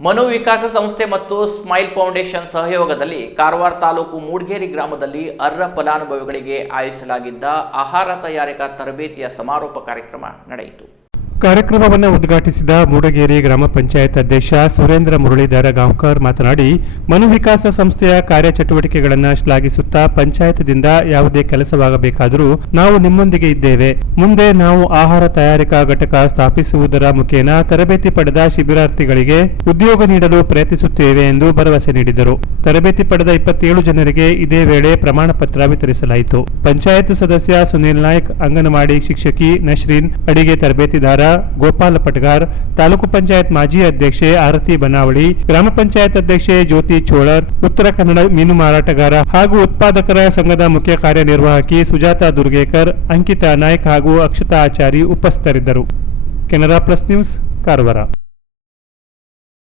ಮನು ವಿಕಾಸ ಸಂಸ್ಥೆ ಮತ್ತು ಸ್ಮೈಲ್ ಫೌಂಡೇಶನ್ ಸಹಯೋಗದಲ್ಲಿ ಕಾರವಾರ ತಾಲೂಕು ಮೂಡಗೇರಿ ಗ್ರಾಮದಲ್ಲಿ ಅರ್ಹ ಫಲಾನುಭವಿಗಳಿಗೆ ಆಯೋಜಿಸಲಾಗಿದ್ದ ಆಹಾರ ತಯಾರಿಕಾ ತರಬೇತಿಯ ಸಮಾರೋಪ ಕಾರ್ಯಕ್ರಮ ನಡೆಯಿತು. ಕಾರ್ಯಕ್ರಮವನ್ನು ಉದ್ಘಾಟಿಸಿದ ಮೂಡಗೇರಿ ಗ್ರಾಮ ಪಂಚಾಯತ್ ಅಧ್ಯಕ್ಷ ಸುರೇಂದ್ರ ಮುರಳೀಧರ ಗಾಂವ್ಕರ್ ಮಾತನಾಡಿ, ಮನು ವಿಕಾಸ ಸಂಸ್ಥೆಯ ಕಾರ್ಯಚಟುವಟಿಕೆಗಳನ್ನು ಶ್ಲಾಘಿಸುತ್ತಾ ಪಂಚಾಯತ್ದಿಂದ ಯಾವುದೇ ಕೆಲಸವಾಗಬೇಕಾದರೂ ನಾವು ನಿಮ್ಮೊಂದಿಗೆ ಇದ್ದೇವೆ. ಮುಂದೆ ನಾವು ಆಹಾರ ತಯಾರಿಕಾ ಘಟಕ ಸ್ಥಾಪಿಸುವುದರ ಮುಖೇನ ತರಬೇತಿ ಪಡೆದ ಶಿಬಿರಾರ್ಥಿಗಳಿಗೆ ಉದ್ಯೋಗ ನೀಡಲು ಪ್ರಯತ್ನಿಸುತ್ತೇವೆ ಎಂದು ಭರವಸೆ ನೀಡಿದರು. ತರಬೇತಿ ಪಡೆದ 27 ಜನರಿಗೆ ಇದೇ ವೇಳೆ ಪ್ರಮಾಣ ಪತ್ರ ವಿತರಿಸಲಾಯಿತು. ಪಂಚಾಯತ್ ಸದಸ್ಯ ಸುನೀಲ್ ನಾಯ್ಕ್, ಅಂಗನವಾಡಿ ಶಿಕ್ಷಕಿ ನಶ್ರೀನ್, ಅಡಿಗೆ ತರಬೇತಿದಾರ ಗೋಪಾಲ ಪಟ್ಗಾರ್, ತಾಲೂಕು ಪಂಚಾಯತ್ ಮಾಜಿ ಅಧ್ಯಕ್ಷೆ ಆರತಿ ಬನಾವಳಿ, ಗ್ರಾಮ ಪಂಚಾಯತ್ ಅಧ್ಯಕ್ಷೆ ಜ್ಯೋತಿ ಚೋಳರ್, ಉತ್ತರ ಕನ್ನಡ ಮೀನು ಮಾರಾಟಗಾರ ಹಾಗೂ ಉತ್ಪಾದಕರ ಸಂಘದ ಮುಖ್ಯ ಕಾರ್ಯನಿರ್ವಾಹಕಿ ಸುಜಾತಾ ದುರ್ಗೇಕರ್, ಅಂಕಿತಾ ನಾಯ್ಕ್ ಹಾಗೂ ಅಕ್ಷತಾ ಆಚಾರಿ ಉಪಸ್ಥಿತರಿದ್ದರು. Canara plus news, Karwar.